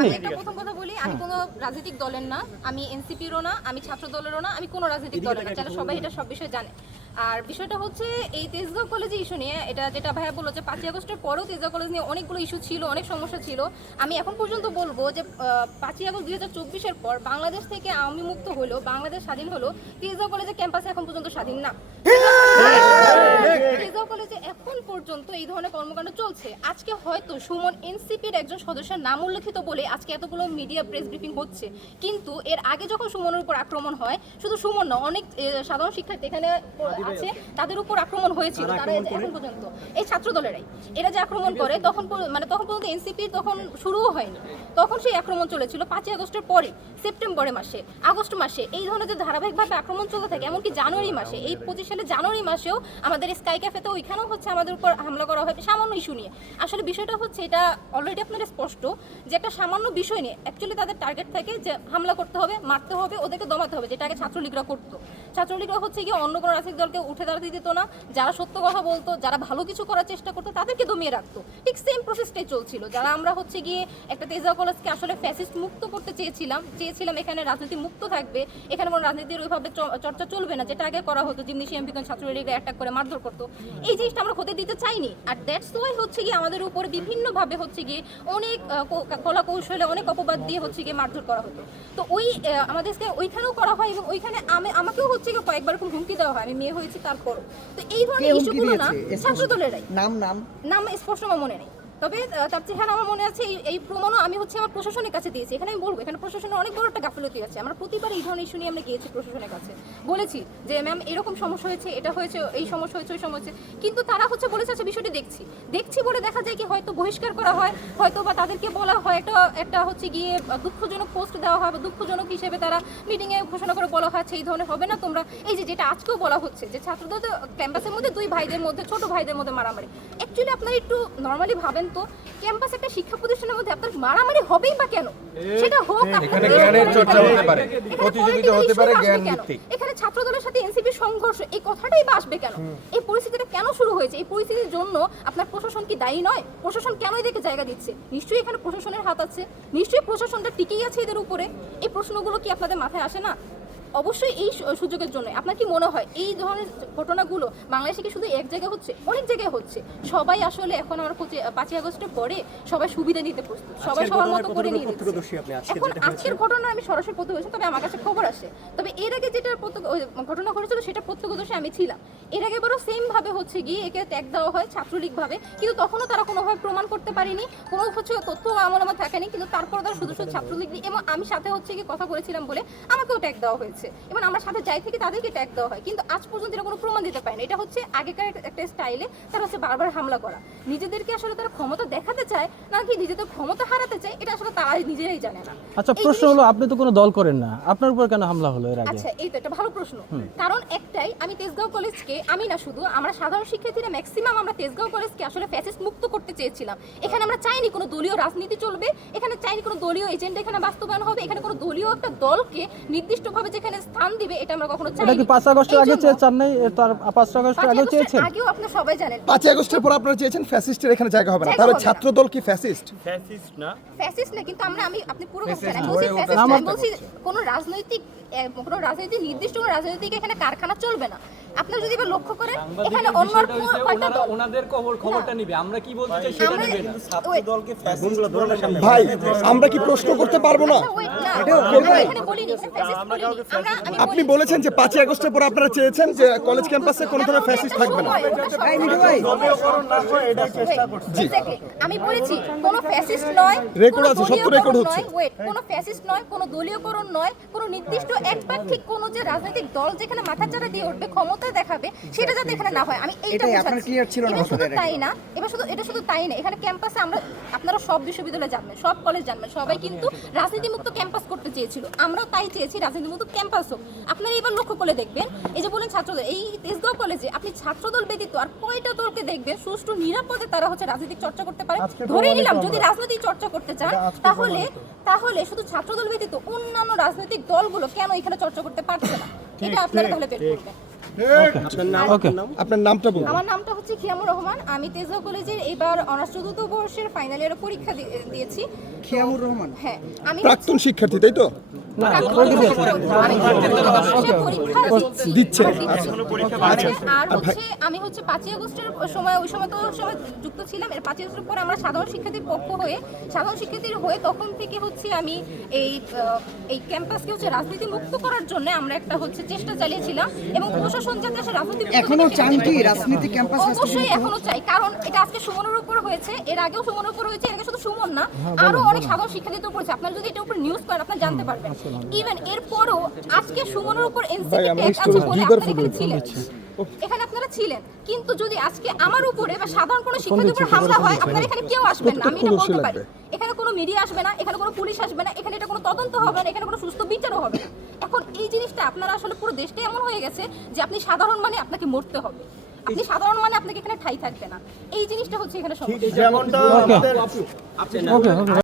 আমি একটা প্রথম কথা বলি আমি কোনো রাজনৈতিক দলের না আমি এনসিপিরও না আমি ছাত্র দলেরও না আমি কোনো রাজনৈতিক দলের না যারা সবাই এটা সব বিষয়ে জানে। আর বিষয়টা হচ্ছে এই তেজগাঁও কলেজে ইস্যু নিয়ে এটা যেটা ভাইয়া বলল যে পাঁচই আগস্টের পরেও তেজগাঁও কলেজ নিয়ে অনেকগুলো ইস্যু ছিল অনেক সমস্যা ছিল। আমি এখন পর্যন্ত বলব যে পাঁচই আগস্ট দুই হাজার চব্বিশের পর বাংলাদেশ থেকে আওয়ামী মুক্ত হলো বাংলাদেশ স্বাধীন হলো তেজগাঁও কলেজের ক্যাম্পাসে এখন পর্যন্ত স্বাধীন না। এখন পর্যন্ত এই ধরনের কর্মকাণ্ড চলছে। আজকে হয়তো সুমন এনসিপির একজন সদস্যের নাম উল্লেখিত বলে আজকে এতগুলো মিডিয়া প্রেস ব্রিফিং হচ্ছে। কিন্তু এর আগে যখন সুমনের উপর আক্রমণ হয় শুধু সুমন না অনেক সাধারণ শিক্ষার্থী এখানে আছে তাদের উপর আক্রমণ হয়েছিল তারা এখন পর্যন্ত। এই ছাত্র দলেরাই। এরা যে আক্রমণ করে তখন মানে তখন পর্যন্ত এনসিপি তখন শুরুও হয়নি। তখন সেই আক্রমণ চলেছিল পাঁচই আগস্টের পরে সেপ্টেম্বরে মাসে আগস্ট মাসে। এই ধরনের যে ধারাবাহিকভাবে আক্রমণ চলতে থাকে এমনকি জানুয়ারি মাসে এই পঁচিশ সালে জানুয়ারি মাসেও আমাদের স্কাই ক্যাফেতে ওইখানেও হচ্ছে আমাদের উপর হামলা করা হয়, সামান্য ইস্যু নিয়ে। আসলে বিষয়টা হচ্ছে, এটা অলরেডি আপনারা স্পষ্ট যে একটা সামান্য বিষয় নিয়ে অ্যাকচুয়ালি তাদের টার্গেট থাকে যে হামলা করতে হবে, মারতে হবে, ওদেরকে দমাতে হবে, যেটা আগে ছাত্রলীগরা করতো। ছাত্রলীগরা হচ্ছে গিয়ে অন্য কোনো রাজনৈতিক দলকে উঠে দাঁড়াতে দিত না। যারা সত্য কথা বলতো, যারা ভালো কিছু করার চেষ্টা করতো, তাদেরকে দমিয়ে রাখতো। ঠিক সেম প্রসেসটাই চলছিল। যারা আমরা হচ্ছে গিয়ে একটা তেজা কলেজকে আসলে ফ্যাসিস্ট মুক্ত করতে চেয়েছিলাম চেয়েছিলাম এখানে রাজনীতি মুক্ত থাকবে, এখানে কোনো রাজনীতির ওইভাবে চর্চা চলবে না, যেটা আগে করা হতো জিমনি এমপিগণ ছাত্রলীগরা অ্যাটাক করে মারধর করতো। এই জিনিসটা আমরা হতে দিতে চাইনি। আর দ্যাটস ওয়াই হচ্ছে গিয়ে আমাদের উপর বিভিন্নভাবে হচ্ছে গিয়ে অনেক কলা কৌশলে অনেক অপবাদ দিয়ে হচ্ছে গিয়ে মারধর করা হতো। তো ওই আমাদেরকে ওইখানেও করা হয় এবং ওইখানে আমি আমাকেও গিয়ে কয়েকবার এরকম হুমকি দেওয়া হয় আমি মেয়ে হয়েছি তারপরও। তো এই ধরনের ইস্যুগুলো না নাম নাম? নাম স্পষ্ট আমার মনে নেই। তবে তার চেহারা আমার মনে আছে, এই- প্রমাণও আমি হচ্ছে আমার প্রশাসনের কাছে দিয়েছি। এখানে আমি বলব, এখানে প্রশাসনের অনেক বড় একটা গাফিলতি আছে। আমরা প্রতিবার এই ধরনের ইস্যু নিয়ে আমরা গিয়েছি প্রশাসনের কাছে। বলেছি যে, ম্যাম, এরকম সমস্যা হয়েছে, এটা হয়েছে, এই সমস্যা হয়েছে, ওই সমস্যা কিন্তু তারা হচ্ছে বলেছে আচ্ছা বিষয়টি দেখছি। দেখছি বলে দেখা যায় কি, হয়তো বহিষ্কার করা হয়, হয়তো বা তাদেরকে বলা হয়, একটা একটা হচ্ছে গিয়ে দুঃখজনক পোস্ট দেওয়া হয় বা দুঃখজনক হিসেবে তারা মিটিংয়ে ঘোষণা করে বলা হয় আচ্ছা এই ধরনের হবে না তোমরা। এই যে, যেটা আজকেও বলা হচ্ছে, যে ছাত্রদের ক্যাম্পাসের মধ্যে দুই ভাইদের মধ্যে, ছোট ভাইদের মধ্যে মারামারি। অ্যাকচুয়ালি আপনারা একটু নর্মালি ভাবেন তো ক্যাম্পাস একটা শিক্ষা প্রতিষ্ঠানের মধ্যে আপনার মারামারি হবেই বা কেন? সেটা হোক এখানে জ্ঞানের চর্চা হতে পারে। প্রতিযোগিতা হতে পারে জ্ঞান ভিত্তিক। এখানে ছাত্র দলের সাথে এনসিপির সংঘর্ষ এই কথাটাই বা আসবে কেন? এই পরিস্থিতিটা কেন শুরু হয়েছে? এই পরিস্থিতির জন্য আপনার প্রশাসন কি দায়ী নয়? প্রশাসন কেন এদেরকে জায়গা দিচ্ছে? নিশ্চয়ই এখানে প্রশাসনের হাত আছে। নিশ্চয়ই প্রশাসনটা টিকেই আছে এদের উপরে। এই প্রশ্নগুলো কি আপনাদের মাথায় আসে না? অবশ্যই এই সুযোগের জন্য আপনার কি মনে হয় এই ধরনের ঘটনাগুলো বাংলাদেশে কি শুধু এক জায়গায় হচ্ছে? অনেক জায়গায় হচ্ছে। সবাই আসলে এখন আমার পঁচি- পাঁচই আগস্টের পরে সবাই সুবিধা নিতে প্রস্তুত। সবাই সবার মতো করে নিয়ে এখন আজকের ঘটনা আমি সরাসরি হয়েছে তবে আমার কাছে খবর আসে। তবে এর আগে যেটা ঘটনা ঘটেছিল সেটা প্রত্যক্ষদর্শী আমি ছিলাম। এর আগে বড় সেম ভাবে হচ্ছে গিয়ে একে ট্যাগ দেওয়া হয় ছাত্রলীগ ভাবে কিন্তু তখনও তারা কোনোভাবে প্রমাণ করতে পারেনি। কোনো হচ্ছে তথ্য আমার আমার থাকেনি কিন্তু তারপর তারা শুধু শুধু ছাত্রলীগ এবং আমি সাথে হচ্ছে গিয়ে কথা বলেছিলাম বলে আমাকেও ট্যাগ দেওয়া হয়েছে। এবং আমার সাথে যাই থেকে তাদেরকে ট্যাগ দেওয়া হয়। কিন্তু আজ পর্যন্ত এটা কোনো প্রমাণ দিতে পারেনি। এটা হচ্ছে আগেকার একটা- একটা স্টাইলে তারা হচ্ছে বারবার হামলা করা। নিজেদেরকে আসলে তারা ক্ষমতা দেখাতে চায় নাকি নিজেদের ক্ষমতা হারাতে চায় এটা আসলে তারা নিজেরাই জানে না। আচ্ছা প্রশ্ন হলো আপনি তো কোনো দল করেন না। আপনার উপর কেন হামলা হলো এর আগে? আচ্ছা এই তো একটা ভালো প্রশ্ন। কারণ একটাই আমি তেজগাঁও কলেজকে আমি না শুধু আমরা সাধারণ শিক্ষার্থীরা ম্যাক্সিমাম আমরা তেজগাঁও কলেজকে আসলে ফ্যাসিস্ট মুক্ত করতে চেয়েছিলাম। এখানে আমরা চাইনি কোনো দলীয় রাজনীতি চলবে এখানে চাইনি কোনো দলীয় এজেন্ডা এখানে বাস্তবায়ন হবে এখানে কোনো দলীয় একটা দলকে নির্দিষ্টভাবে যেখানে স্থান দিবে এটা আমরা কখনো চাই এটা কি 5 আগস্টের আগে চেয়েছেন চেয়ে চান নাই তার 5 আগস্টের আগে চেয়েছেন? আগেও আপনি সবাই জানেন। 5 আগস্টের পর আপনারা চেয়েছেন ফ্যাসিস্টের এখানে জায়গা হবে না। তাহলে ছাত্রদল ছাত্র দল কি ফ্যাসিস্ট? ফ্যাসিস্ট না। ফ্যাসিস্ট না কিন্তু আমরা আমি আপনি পুরো বলছেন আমি বলছি ফ্যাসিস্ট আমি বলছি কোনো রাজনৈতিক কোনো রাজনৈতিক নির্দিষ্ট কোনো রাজনৈতিক এখানে কারখানা চলবে না। আপনারা যদি এবার লক্ষ্য করেন এখানে অন্য ওনাদের খবর খবরটা নিবে। আমরা কি বলতে চাই সেটা আমরা নিবে না wait, ভাই আমরা কি প্রশ্ন করতে পারব না? না, আমি আপনি বলেছেন যে পাঁচই আগস্টের পর আপনারা চেয়েছেন যে কলেজ ক্যাম্পাসে কোনো ধরনের ফ্যাসিস্ট থাকবে না. আমি বলেছি কোনো ফ্যাসিস্ট নয় কোনো আছে, সব তো record হচ্ছে। কোনো ফ্যাসিস্ট নয় কোনো দলীয়করণ নয় কোনো নির্দিষ্ট একপাক্ষিক কোনো যে রাজনৈতিক দল যেখানে মাথাচাড়া দিয়ে উঠবে ক্ষমতা দেখাবে সেটা যাতে এখানে না হয়। আমি এইটা আপনার বোঝাচ্ছি। clear ছিল না শুধু তাই না এবার শুধু এটা শুধু তাই না এখানে ক্যাম্পাসে আমরা আপনারা সব বিশ্ববিদ্যালয়ে জানবেন সব কলেজ জানবেন সবাই কিন্তু রাজনীতিমুক্ত ক্যাম্পাস করতে চেয়েছিল। আমরাও তাই চেয়েছি রাজনীতিমুক্ত ক্যাম্পাস হোক। আপনারা এবার লক্ষ্য করে দেখবেন এই যে বলেন ছাত্রদল এই তেজগাঁও কলেজে আপনি ছাত্রদল ব্যতীত আর কয়টা দলকে দেখবেন সুষ্ঠু নিরাপদে তারা হচ্ছে রাজনৈতিক চর্চা করতে পারে। ধরে নিলাম যদি রাজনৈতিক চর্চা করতে চান তাহলে তাহলে শুধু ছাত্রদল ব্যতীত অন্যান্য রাজনৈতিক দলগুলো কেন এখানে চর্চা করতে পারছে না? এটা আপনারা তাহলে বের করবেন। আপনার নামটা বলুন। আমার নামটা হচ্ছে খিয়ামুর রহমান। আমি তেজগাঁও কলেজের এবার অনার্স চতুর্থ বর্ষের ফাইনাল ইয়ারের পরীক্ষা দিয়েছি। খিয়ামুর রহমান? হ্যাঁ আমি প্রাক্তন শিক্ষার্থী তাই তো? আমি দিচ্ছে। আচ্ছা। আর হচ্ছে আমি হচ্ছে পাঁচই আগস্টের সময় ওই সময় তো সময় যুক্ত ছিলাম। এর পাঁচই আগস্টের পরে আমরা সাধারণ শিক্ষার্থীর পক্ষ হয়ে সাধারণ শিক্ষার্থীর হয়ে তখন থেকে হচ্ছে আমি এই এই ক্যাম্পাসকে হচ্ছে রাজনীতি মুক্ত করার জন্য আমরা একটা হচ্ছে চেষ্টা চালিয়েছিলাম এবং প্রশাসন যাতে আসলে রাজনীতি মুক্ত এখনও চান কি রাজনীতি ক্যাম্পাস অবশ্যই এখনও চাই কারণ এটা আজকে সুমনের উপর হয়েছে এর আগেও সুমনের উপর হয়েছে এর আগে শুধু সুমন না আরও অনেক সাধারণ শিক্ষার্থীদের উপর হয়েছে। আপনারা যদি এটার উপর নিউজ করেন আপনারা জানতে পারবেন। ইভেন এরপরও আজকে সুমনের উপর এনসিপি ট্যাগ আছে বলে আপনারা এখানে ছিলেন এখানে আপনারা ছিলেন কিন্তু যদি আজকে আমার উপরে বা সাধারণ কোনো শিক্ষার্থীর উপর হামলা হয় আপনারা এখানে কেউ আসবেন না আমি এটা বলতে পারি। এখানে কোনো মিডিয়া আসবে না এখানে কোনো পুলিশ আসবে না এখানে এটা কোনো তদন্ত হবে না এখানে কোনো সুস্থ বিচারও হবে না। এখন এই জিনিসটা আপনারা আসলে পুরো দেশটাই এমন হয়ে গেছে যে আপনি সাধারণ মানে আপনাকে মরতে হবে। আপনি সাধারণ মানে আপনাকে এখানে ঠাই থাকবে না। এই জিনিসটা হচ্ছে এখানে সমস্যা। যেমনটা